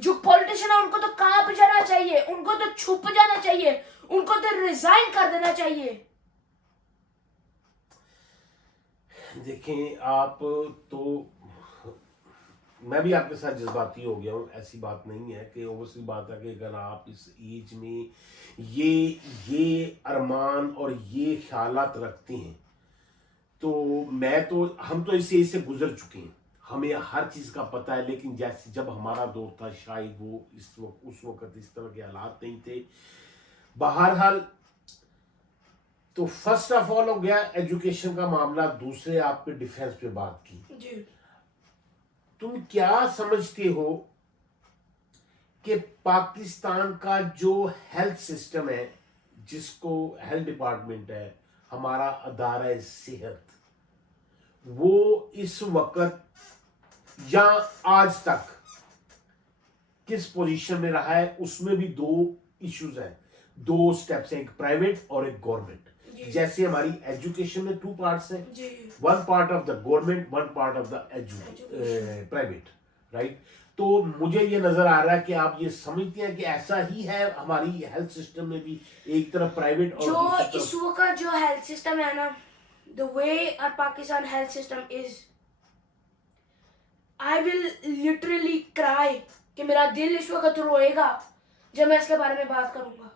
जो पॉलिटिशियन है उनको तो कहां पे जाना चाहिए, उनको तो छुप जाना चाहिए, उनको तो रिजाइन कर देना चाहिए। देखें आप, तो मैं भी आपके साथ जज्बाती हो गया हूँ, ऐसी बात नहीं है कि ओवरसी बात है कि अगर आप इस एज में ये अरमान और ये ख्यालात रखते हैं तो हम तो इस एज से गुजर चुके हैं, हमें हर चीज का पता है। लेकिन जैसे जब हमारा दौर था शायद वो उस वक्त इस तरह के हालात नहीं थे। बहरहाल तो फर्स्ट ऑफ ऑल हो गया एजुकेशन का मामला, दूसरे आप पे डिफेंस पे बात की जी। तुम क्या समझते हो कि पाकिस्तान का जो हेल्थ सिस्टम है, जिसको हेल्थ डिपार्टमेंट है, हमारा अदारा सेहत, वो इस वक्त या आज तक किस पोजीशन में रहा है? उसमें भी दो इश्यूज हैं, दो स्टेप्स हैं, एक प्राइवेट और एक गवर्नमेंट। जैसे हमारी एजुकेशन में टू पार्ट्स हैं, one part of the government, one part of the private, right? तो मुझे ये नजर आ रहा है कि आप ये समझते हैं कि ऐसा ही है हमारी हेल्थ सिस्टम में भी, एक तरफ प्राइवेट और जो इस वक्त जो हेल्थ सिस्टम है ना, the way our Pakistan health system is, I will literally cry, कि मेरा दिल इस वक्त रोएगा जब मैं इसके बारे में बात करूंगा।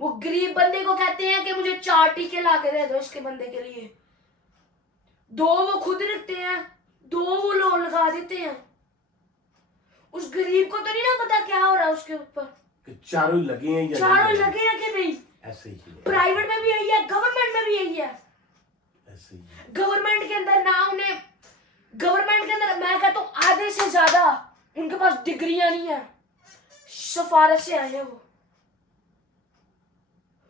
वो गरीब बंदे को कहते हैं कि मुझे 4 टीके ला के दे दो इसके बंदे के लिए, 2 वो खुद रखते हैं, 2 वो लोग लगा देते हैं। उस गरीब को तो नहीं ना पता क्या हो रहा है उसके ऊपर, कि चारों ही लगे हैं या चारों लगे हैं कि नहीं। ऐसे ही है, प्राइवेट में भी यही है, गवर्नमेंट में भी यही है। ऐसे ही है। गवर्नमेंट के अंदर ना उन्हें, गवर्नमेंट के अंदर मैं कहता हूँ आधे से ज्यादा उनके पास डिग्रियां नहीं है, सिफारिश से आए हैं वो।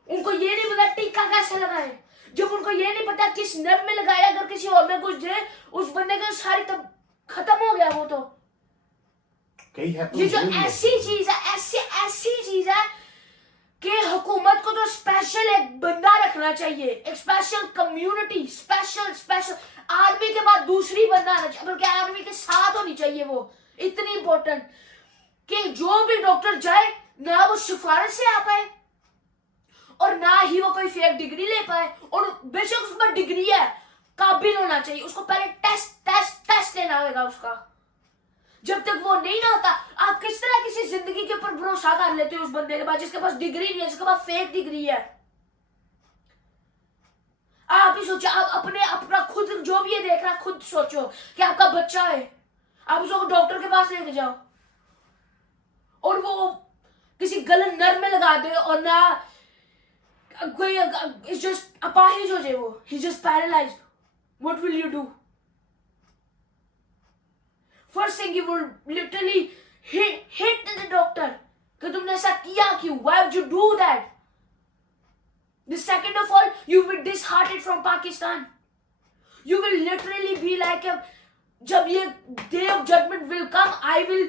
उनको ये नहीं पता टीका कैसे लगाए, जब उनको ये नहीं पता किस नर्व में लगाया, अगर किसी और में कुछ दे उस बंदे का सारी तब खत्म हो गया वो। तो ये जो ऐसी चीज है, ऐसी चीज है कि हुकूमत को तो स्पेशल एक बंदा रखना चाहिए, एक स्पेशल कम्युनिटी, स्पेशल आर्मी के बाद दूसरी बंदा आना चाहिए, बल्कि आर्मी के साथ होनी चाहिए वो, इतनी इंपॉर्टेंट कि जो भी डॉक्टर जाए ना वो सिफारिश से आ पाए और ना ही वो कोई फेक डिग्री ले पाए, और बेशक उसके पास डिग्री है, काबिल होना चाहिए। उसको पहले टेस्ट लेना होगा उसका। जब तक वो नहीं ना होता, आप किस तरह किसी जिंदगी के ऊपर भरोसा कर लेते हो उस बंदे के पास जिसके पास डिग्री नहीं है, जिसके पास फेक डिग्री है। आप ही सोचो, आप अपना खुद जो भी ये देख रहा, खुद सोचो कि आपका बच्चा है, आप उसको डॉक्टर के पास लेके जाओ और वो किसी गलत नर्व में लगा दे और ना कोई जस्ट अपाहिज हो जाए, वो ही just paralysed, what will you do? First thing you will literally hit the doctor कि तुमने ऐसा किया क्यों? Why would you do that? The second of all, you will be disheartened from Pakistan. You will literally be like, जब ये day of judgment will come, I will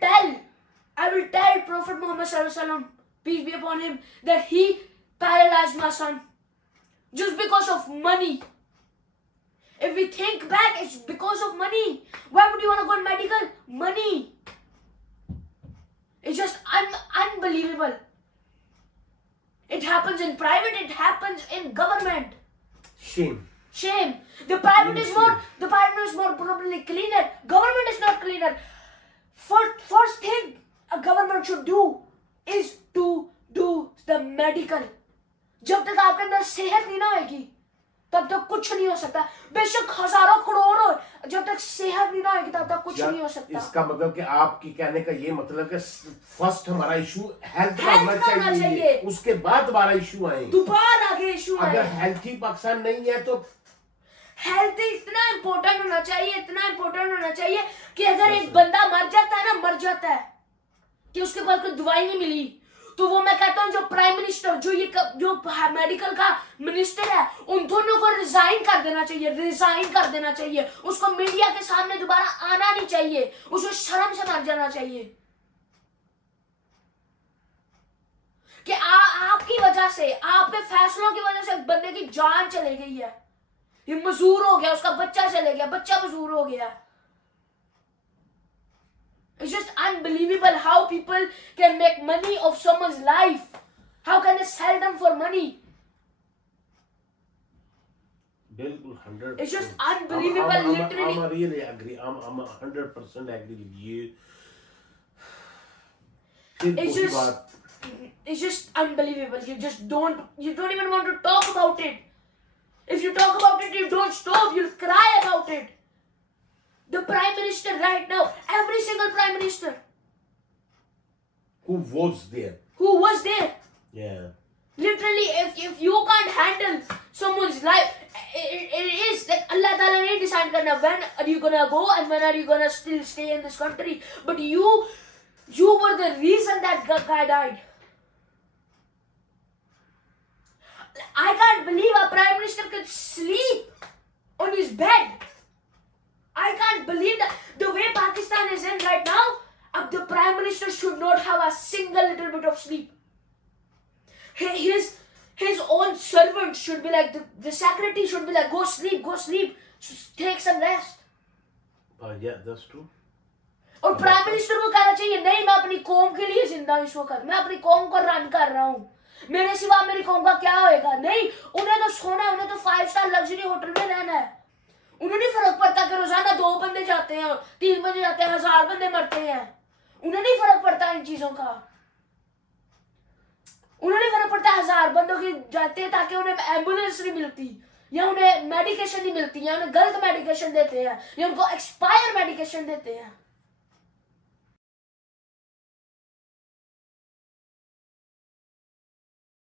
tell Prophet Muhammad sallallahu alaihi wasallam, peace be upon him, that he paralyzed my son just because of money. If we think back, it's because of money. Why would you want to go to medical? Money. It's just unbelievable. It happens in private, it happens in government. Shame. The private is more probably cleaner. Government is not cleaner. First thing a government should do is to do the medical. जब तक आपके अंदर सेहत नहीं ना होगी तब तक कुछ नहीं हो सकता। बेशक हजारों करोड़ हो, जब तक सेहत नहीं ना होगी तब तक कुछ नहीं हो सकता। इसका मतलब कि आपकी कहने का ये मतलब कि फर्स्ट हमारा इशू हेल्थ का होना चाहिए, उसके बाद दोबारा इशू आए, दोबारा आगे इशू आए। अगर हेल्थ ही पाकिस्तान नहीं है तो हेल्थ इतना इम्पोर्टेंट होना चाहिए कि अगर एक बंदा मर जाता है कि उसके पास कोई दवाई नहीं मिली, तो वो मैं कहता हूँ जो प्राइम मिनिस्टर, जो मेडिकल का मिनिस्टर है, उन दोनों को रिजाइन कर देना चाहिए। उसको मीडिया के सामने दोबारा आना नहीं चाहिए, उसको शर्म से मर जाना चाहिए कि आपकी वजह से, आपके फैसलों की वजह से बंदे की जान चली गई है, ये मजूर हो गया, उसका बच्चा चले गया, बच्चा मजूर हो गया। It's just unbelievable how people can make money of someone's life. How can they sell them for money? बिल्कुल 100. It's just unbelievable, literally. I'm really agree. I'm 100% agree with you. It's just unbelievable. You don't even want to talk about it. If you talk about it, you don't stop. You'll cry about it. The Prime Minister right now, every single Prime Minister who was there. Yeah. Literally, if you can't handle someone's life, it is like Allah Ta'ala ne decide karna when are you gonna go and when are you gonna still stay in this country. But you were the reason that guy died. I can't believe a Prime Minister could sleep on his bed. I can't believe that. The way Pakistan is in right now, the Prime Minister should not have a single little bit of sleep. His own servant should be like, the secretary should be like, go sleep, take some rest. Yeah, that's true. और prime minister को कहना चाहिए नहीं, मैं अपनी कौम के लिए जिंदा हूं, इस वक्त मैं अपनी कौम को रन कर रहा हूं, मेरे सिवा मेरी कौम का क्या होएगा. नहीं, उन्हें तो सोना है, उन्हें तो 5 स्टार लग्जरी होटल में रहना है. उन्हें नहीं फर्क पड़ता कि रोजाना 2 बंदे जाते हैं, 3 बंदे जाते हैं, 1000 बंदे मरते हैं. उन्हें नहीं फर्क पड़ता इन चीजों का. उन्हें नहीं फर्क पड़ता 1000 बंदों की जाते हैं ताकि उन्हें एम्बुलेंस नहीं मिलती, या उन्हें मेडिकेशन नहीं मिलती, या उन्हें गलत मेडिकेशन देते हैं, या उनको एक्सपायर मेडिकेशन देते हैं.